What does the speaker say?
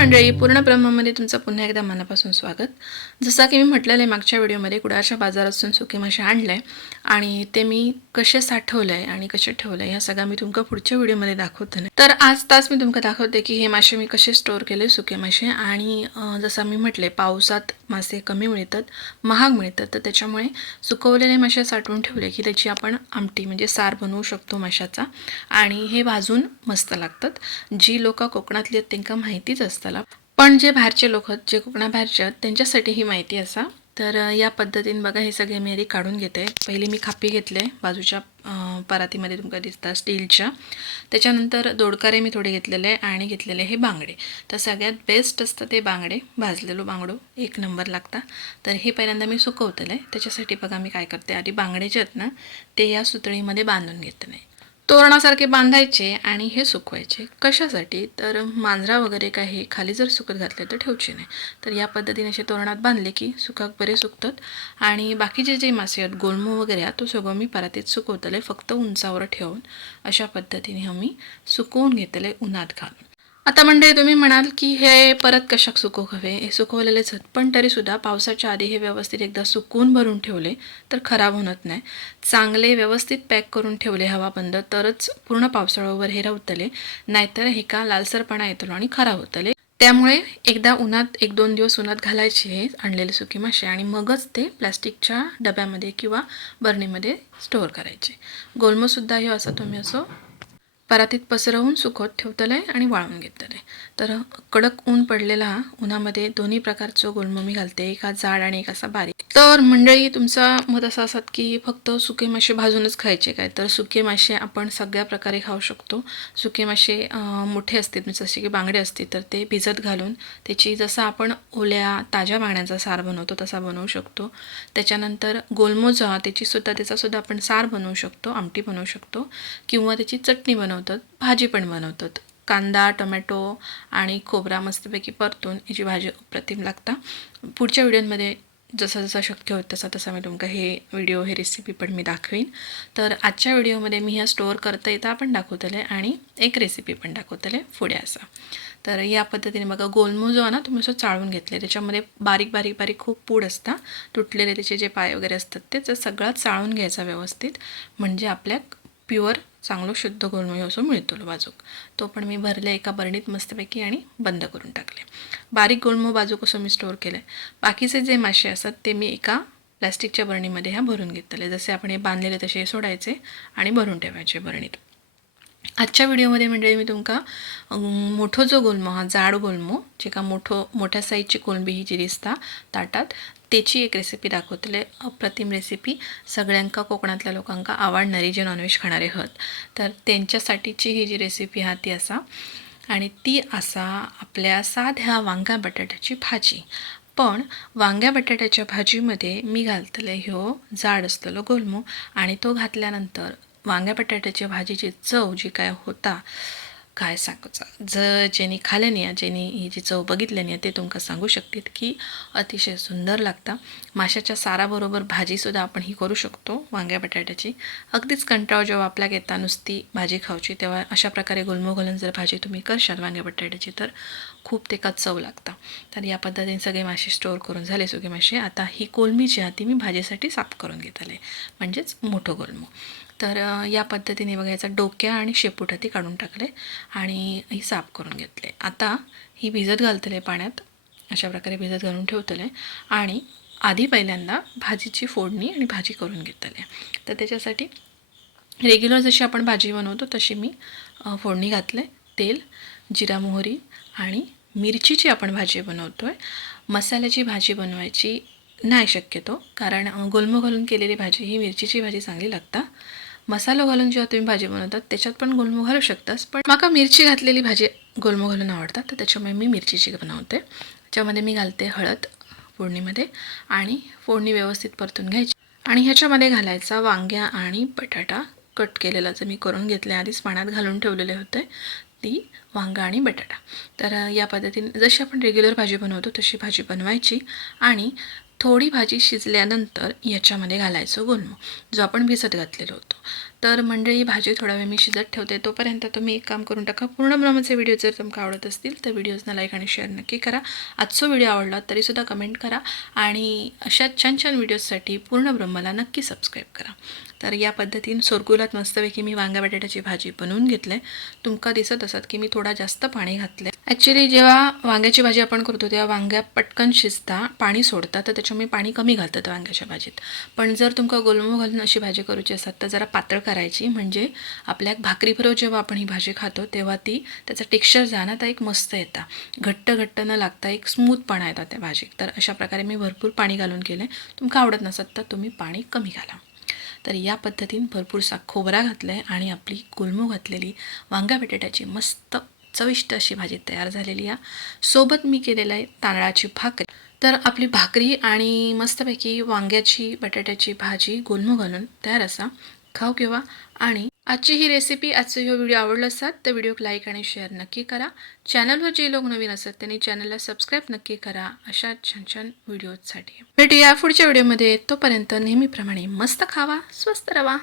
मंडळी पूर्ण ब्रह्मामध्ये तुमचं पुन्हा एकदा मनापासून स्वागत. जसं की मी म्हटलेलं आहे मागच्या व्हिडिओमध्ये कुडाळच्या बाजारातून सुके मासे आणलं आहे आणि ते मी कसे साठवलं आहे आणि कसे ठेवलं आहे ह्या सगळ्या मी तुमका पुढच्या व्हिडिओमध्ये दाखवते तर आज तास मी तुमका दाखवते की हे मासे मी कसे स्टोअर केले सुके मासे आणि जसं मी म्हटले पावसात मासे कमी मिळतात महाग मिळतात. तर त्याच्यामुळे सुकवलेले मासे साठवून ठेवले की त्याची आपण आमटी म्हणजे सार बनवू शकतो माशाचा. आणि हे भाजून मस्त लागतात. जी लोक कोकणातली आहेत त्यांना माहितीच असताला पण जे बाहेरचे लोक आहेत जे कोकणाबाहेरचे आहेत त्यांच्यासाठी ही माहिती असा. तर या पद्धतीने बघा हे सगळे मी आधी काढून घेते. पहिली मी खापी घेतले बाजूच्या परातीमध्ये तुमका दिसतात स्टीलच्या. त्याच्यानंतर दोडकारे मी थोडे घेतलेले आणि घेतलेले हे बांगडे. तर सगळ्यात बेस्ट असतं ते बांगडे. भाजलेलो बांगडो एक नंबर लागता. तर हे पहिल्यांदा मी सुकवतले. त्याच्यासाठी बघा मी काय करते आधी बांगडे जे आहेत ना ते या सुतळीमध्ये बांधून घेतले. तोरणासारखे बांधायचे आणि हे सुकवायचे. कशासाठी? तर मांजरा वगैरे काही हे खाली जर सुकत घातले तर ठेवचे नाही. तर या पद्धतीने असे तोरणात बांधले की सुकाक बरे सुकतात. आणि बाकीचे जे मासे आहेत गोलमो वगैरे आहेत तो सगळं मी परातीत सुकवतले फक्त उंचावर ठेवून अशा पद्धतीने आम्ही सुकवून घेतले उन्हात घालून. आता म्हणजे तुम्ही म्हणाल की हे परत कशाक सुकवू हवे हे सुकवलेलेच आहेत. पण तरीसुद्धा पावसाच्या आधी हे व्यवस्थित एकदा सुकून भरून ठेवले तर खराब होत नाही. चांगले व्यवस्थित पॅक करून ठेवले हवा बंद तरच पूर्ण पावसाळ्यावर हे रवतले नाहीतर हे का लालसरपणा येतलो आणि खराब होतले. त्यामुळे एकदा उन्हात एक दोन दिवस उन्हात घालायचे हे आणलेले सुकी मासे आणि मगच ते प्लास्टिकच्या डब्यामध्ये किंवा बरणीमध्ये स्टोअर करायचे. गोलमोसुद्धा हे असं तुम्ही असं परातीत पसरवून सुकवत ठेवतलं आहे आणि वाळवून घेतलं आहे तर कडक ऊन पडलेला हा. उन्हामध्ये दोन्ही प्रकारचं गोलमो मी घालते. एका जाड आणि एक असा बारीक. तर मंडळी तुमचा मत असं असतात की फक्त सुके मासे भाजूनच खायचे काय? तर सुके मासे आपण सगळ्या प्रकारे खाऊ शकतो. सुके मासे मोठे असतील जसे की बांगडे असतील तर ते भिजत घालून त्याची जसं आपण ओल्या ताज्या बांगड्यांचा सार बनवतो तसा बनवू शकतो. त्याच्यानंतर गोलमोजा त्याचीसुद्धा त्याचासुद्धा त्याची सुद्धा आपण सार बनवू शकतो आमटी बनवू शकतो. किंवा त्याची चटणी बनवतात भाजी पण बनवतात. कांदा टोमॅटो आणि खोबरा मस्तपैकी परतून याची भाजी अप्रतिम लागता. पुढच्या व्हिडिओमध्ये जसं जसं शक्य होत तसा तसा मी तुमका हे व्हिडिओ हे रेसिपी पण मी दाखवीन. तर आजच्या व्हिडिओमध्ये मी ह्या स्टोअर करता येता पण दाखवतले आणि एक रेसिपी पण दाखवतले पुढे असा. तर या पद्धतीने बघा गोलमो जो आहे ना तुम्ही असं चाळून घेतले. त्याच्यामध्ये बारीक बारीक बारीक खूप पूड असता. तुटलेले त्याचे जे पाय वगैरे असतात ते सगळं चाळून घ्यायचा व्यवस्थित. म्हणजे आपल्या प्युअर चांगलं शुद्ध गोलमय असं मिळतो बाजूक. तो पण मी भरले एका बरणीत मस्तपैकी आणि बंद करून टाकले. बारीक गोलमो बाजूक असं मी स्टोअर केलं बाकीचे जे मासे असतात ते मी एका प्लॅस्टिकच्या बरणीमध्ये ह्या भरून घेतले जसे आपण हे बांधलेले तसे सोडायचे आणि भरून ठेवायचे बरणीत. आजच्या व्हिडिओमध्ये म्हणजे मी तुमका मोठो जो गोलमो हा जाड गोलमो जे का मोठो मोठ्या साईजची कोलंबी ही जी दिसता ताटात त्याची एक रेसिपी दाखवतले अप्रतिम रेसिपी सगळ्यांका कोकणातल्या लोकांका आवडणारी जे नॉनव्हेज खाणारे हत. तर त्यांच्यासाठीची ही जी रेसिपी हा ती असा. आणि ती असा आपल्या साध्या वांग्या बटाट्याची भाजी. पण वांग्या बटाट्याच्या भाजीमध्ये मी घालतले ह्यो जाड असलेलो गोलमो आणि तो घातल्यानंतर वांग्या बटाट्याच्या भाजीची चव जी काय होता काय सांगूचा? जर ज्यांनी खाल्लं नाही ज्यांनी ही जी चव बघितल्यानी नाही ते तुमका सांगू शकतात की अतिशय सुंदर लागता. माशाच्या साराबरोबर भाजीसुद्धा आपण ही करू शकतो वांग्या बटाट्याची. अगदीच कंटाळ जेव्हा आपल्या घेता नुसती भाजी खाऊची तेव्हा अशा प्रकारे गुलमो घालून जर भाजी तुम्ही करशाल वांग्या बटाट्याची तर खूप तेका चव लागता. तर या पद्धतीने सगळे मासे स्टोअर करून झाले सगळे मासे. आता ही कोलमी जी आहे ती मी भाजीसाठी साफ करून घेतले म्हणजेच मोठं गोलमो तर या पद्धतीने बघायचा डोक्या आणि शेपूट ती काढून टाकले आणि ही साफ करून घेतले. आता ही भिजत घालतले पाण्यात अशा प्रकारे भिजत घालून ठेवतले आणि आधी पहिल्यांदा भाजीची फोडणी आणि भाजी करून घेतले. तर त्याच्यासाठी रेग्युलर जशी आपण भाजी बनवतो तशी मी फोडणी घातले तेल जिरा मोहरी आणि मिरचीची आपण भाजी बनवतो आहे मसाल्याची भाजी बनवायची नाही शक्यतो कारण अ, गोलमो घालून केलेली भाजी ही मिरचीची भाजी चांगली लागता. मसालो घालून जेव्हा तुम्ही भाजी बनवतात त्याच्यात पण गोलमो घालू शकतास. पण माका मिरची घातलेली भाजी गोलमो घालून आवडतात तर त्याच्यामुळे मी मिरचीची बनवते. त्याच्यामध्ये मी घालते हळद फोडणीमध्ये आणि फोडणी व्यवस्थित परतून घ्यायची. आणि ह्याच्यामध्ये घालायचा वांग्या आणि बटाटा कट केलेला जे मी करून घेतले आधीच पाण्यात घालून ठेवलेले होते ती वांगा आणि बटाटा. तर या पद्धतीने जशी आपण रेग्युलर भाजी बनवतो तशी भाजी बनवायची. आणि थोडी भाजी शिजल्यानंतर याच्यामध्ये घालायचं गोलमो जो आपण भिजत घातलेलो होतो. तर मंडळी भाजी थोडा वेळ मी शिजत ठेवते. तोपर्यंत तुम्ही एक काम करून टाका. पूर्ण ब्रह्माचे व्हिडिओ जर तुमका आवडत असतील तर व्हिडिओजना लाईक आणि शेअर नक्की करा. आजचा व्हिडिओ आवडला तरीसुद्धा कमेंट करा आणि अशा छान छान व्हिडिओजसाठी पूर्ण ब्रह्माला नक्की सबस्क्राईब करा. तर या पद्धतीने सोरगुलात मस्तपैकी मी वांगा बटाट्याची भाजी बनवून घेतले. तुमका दिसत असत की मी थोडा जास्त पाणी घातलं आहे ॲक्च्युली जेव्हा वांग्याची भाजी आपण करतो तेव्हा वांग्या पटकन शिजता पाणी सोडतात तर त्याच्यामुळे पाणी कमी घालतात वांग्याच्या भाजीत. पण जर तुमका गोलमो घालून अशी भाजी करूची असतात तर जरा पातळ करायची म्हणजे आपल्या भाकरीबरोबर जेव्हा आपण ही भाजी खातो तेव्हा ती त्याचा टेक्स्चर जाणं तर एक मस्त येता. घट्ट घट्ट न लागता एक स्मूथपणा येतात त्या भाजीत तर अशा प्रकारे मी भरपूर पाणी घालून केलं आहे तुमका आवडत नसत तर तुम्ही पाणी कमी घाला. तर या पद्धतीने भरपूरसा खोबरा घातला आहे आणि आपली गुलमू घातलेली वांगा बटाट्याची मस्त चविष्ट अशी भाजी तयार झालेली आहे सोबत मी केलेलं आहे तांदळाची भाकरी. तर आपली भाकरी आणि मस्तपैकी वांग्याची बटाट्याची भाजी गोलमू घालून तयार असा. खाऊ किंवा. आणि आजची ही रेसिपी आजचा हा व्हिडिओ आवडला असतात तर व्हिडिओ लाईक आणि शेअर नक्की करा. चॅनलवर जे लोक नवीन असतात त्यांनी चॅनलला सबस्क्राईब नक्की करा अशा छान छान व्हिडिओजसाठी भेटूया पुढच्या व्हिडिओमध्ये तोपर्यंत नेहमीप्रमाणे मस्त खावा स्वस्त रवा.